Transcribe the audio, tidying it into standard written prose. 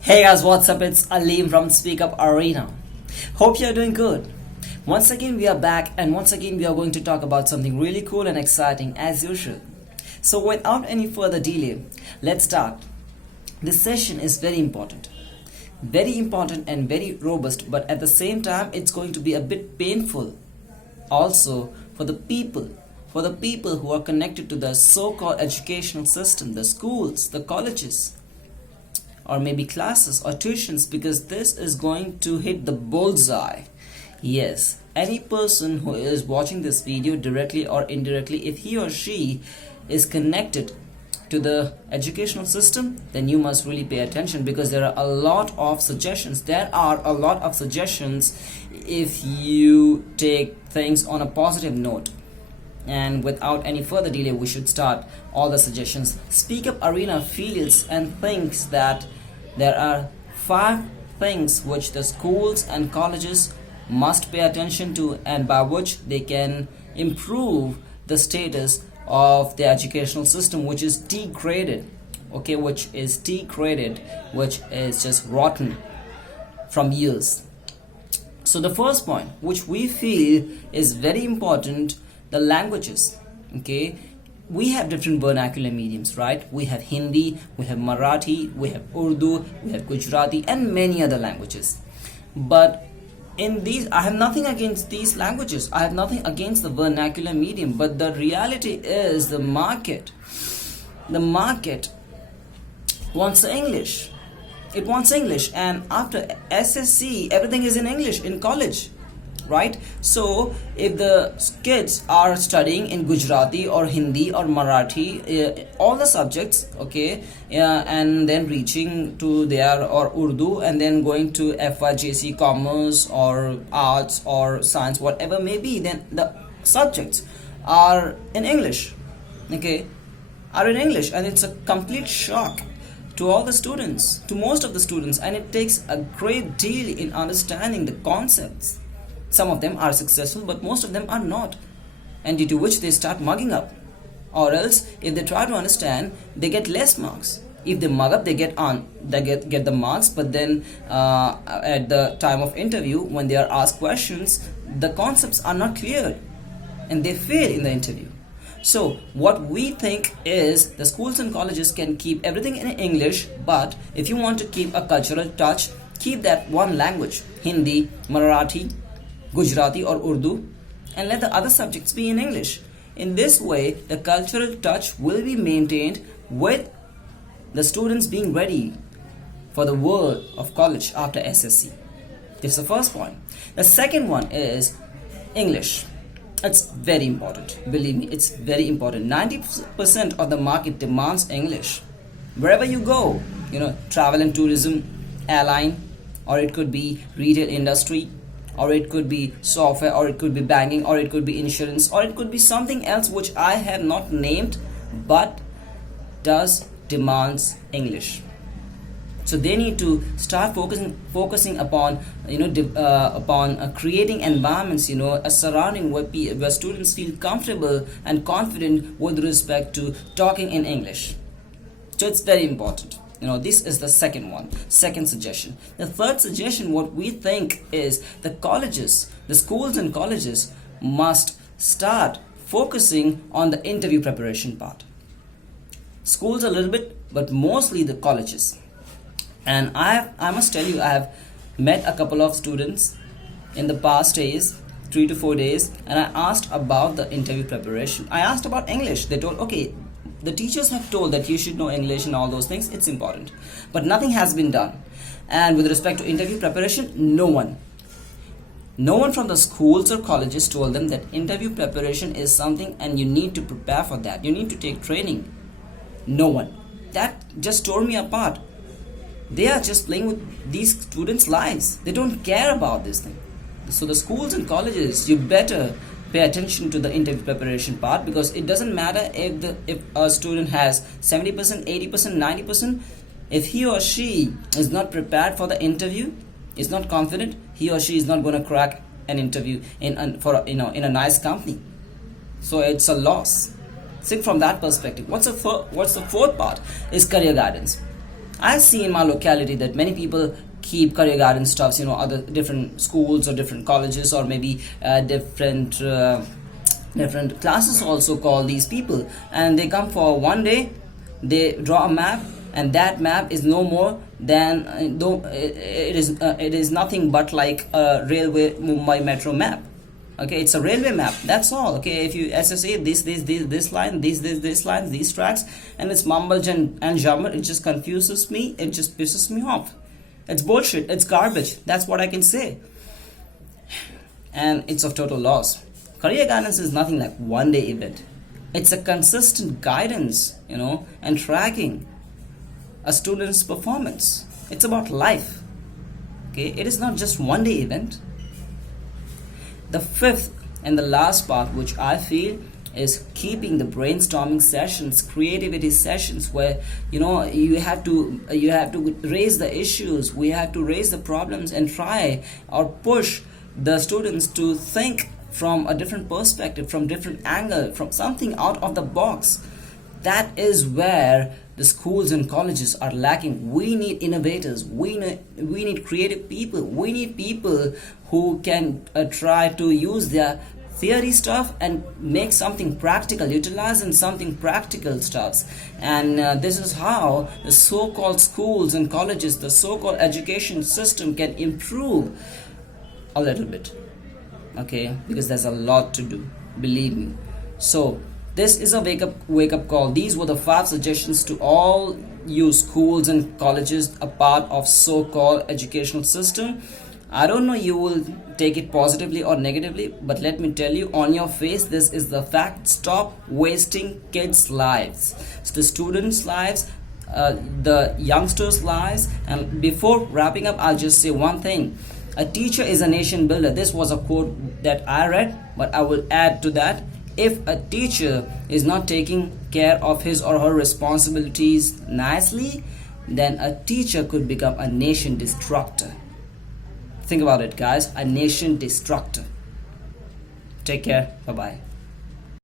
Hey guys, what's up? It's Alim from SpeakUp Arena. Hope you're doing good. Once again, we are back, and once again, we are going to talk about something really cool and exciting as usual. So, without any further delay, let's start. This session is very important and very robust, but at the same time, it's going to be a bit painful also for the people. For the people who are connected to the so called educational system, the schools, the colleges, or maybe classes or tuitions, because this is going to hit the bullseye. Yes, any person who is watching this video directly or indirectly, if he or she is connected to the educational system, then you must really pay attention, because there are a lot of suggestions. If you take things on a positive note. And without any further delay, we should start all the suggestions. SpeakUp Arena feels and thinks that there are 5 things which the schools and colleges must pay attention to, and by which they can improve the status of the educational system, which is degraded, which is just rotten from years. So the first point, which we feel is very important, the languages. We have different vernacular mediums, right? We have Hindi, we have Marathi, we have Urdu, we have Gujarati, and many other languages. But in these, I have nothing against these languages. I have nothing against the vernacular medium. But the reality is the market wants English. It wants English. And after SSC, everything is in English in college, right? So if the kids are studying in Gujarati or Hindi or Marathi, all the subjects, and then reaching to their or Urdu, and then going to FYJC, commerce or arts or science, whatever may be, then the subjects are in English, and it's a complete shock to all the students, to most of the students, and it takes a great deal in understanding the concepts. Some of them are successful, but most of them are not, and due to which they start mugging up, or else if they try to understand, they get less marks. If they mug up, they get the marks, but then at the time of interview, when they are asked questions, the concepts are not clear, and they fail in the interview. So what we think is the schools and colleges can keep everything in English, but if you want to keep a cultural touch, keep that one language, Hindi, Marathi, Gujarati or Urdu, and let the other subjects be in English. In this way, the cultural touch will be maintained with the students being ready for the world of college after SSC. This is the first point. The second one is English. It's very important. Believe me, it's very important. 90% of the market demands English. Wherever you go, travel and tourism, airline, or it could be retail industry, or it could be software, or it could be banking, or it could be insurance, or it could be something else which I have not named, but does demands English. So they need to start focusing upon creating environments, a surrounding where students feel comfortable and confident with respect to talking in English. So it's very important. This is the second suggestion. The third suggestion, what we think is the schools and colleges must start focusing on the interview preparation part. Schools a little bit, but mostly the colleges. And I must tell you, I have met a couple of students in the past days, 3 to 4 days, and I asked about the interview preparation. I asked about English. They told, the teachers have told that you should know English and all those things. It's important. But nothing has been done. And with respect to interview preparation, no one from the schools or colleges told them that interview preparation is something and you need to prepare for that. You need to take training. No one. That just tore me apart. They are just playing with these students' lives. They don't care about this thing. So the schools and colleges, you better pay attention to the interview preparation part, because it doesn't matter if a student has 70%, 80%, 90%. If he or she is not prepared for the interview, is not confident, he or she is not going to crack an interview in a nice company. So it's a loss. Think from that perspective. What's the fourth part is career guidance. I see in my locality that many people keep career guidance stuffs, other different schools or different colleges, or maybe different classes also call these people, and they come for one day, they draw a map, and that map is no more than it is nothing but like a railway Mumbai metro map. Okay, it's a railway map, that's all. Okay, if you SSA this line, this lines, these tracks, and it's mumble and jumble, it just confuses me, it just pisses me off. It's bullshit, it's garbage, that's what I can say. And it's of total loss. Career guidance is nothing like one day event. It's a consistent guidance, and tracking a student's performance. It's about life. Okay, it is not just one day event. The fifth and the last part, which I feel, is keeping the brainstorming sessions, creativity sessions, where you have to raise the issues, we have to raise the problems and try or push the students to think from a different perspective, from different angle, from something out of the box. That is where the schools and colleges are lacking. We need innovators, we need creative people, we need people who can try to use their theory stuff and make something practical, utilize in something practical stuffs. And this is how the so-called schools and colleges, the so-called education system can improve a little bit. Okay, because there's a lot to do, believe me. So this is a wake up call. These were the 5 suggestions to all you schools and colleges, a part of so-called educational system. I don't know you will take it positively or negatively, but let me tell you, on your face, this is the fact. Stop wasting kids' lives, the students' lives, the youngsters' lives. And before wrapping up, I'll just say one thing. A teacher is a nation builder. This was a quote that I read, but I will add to that. If a teacher is not taking care of his or her responsibilities nicely, then a teacher could become a nation destructor. Think about it, guys. A nation destructor. Take care. Bye-bye.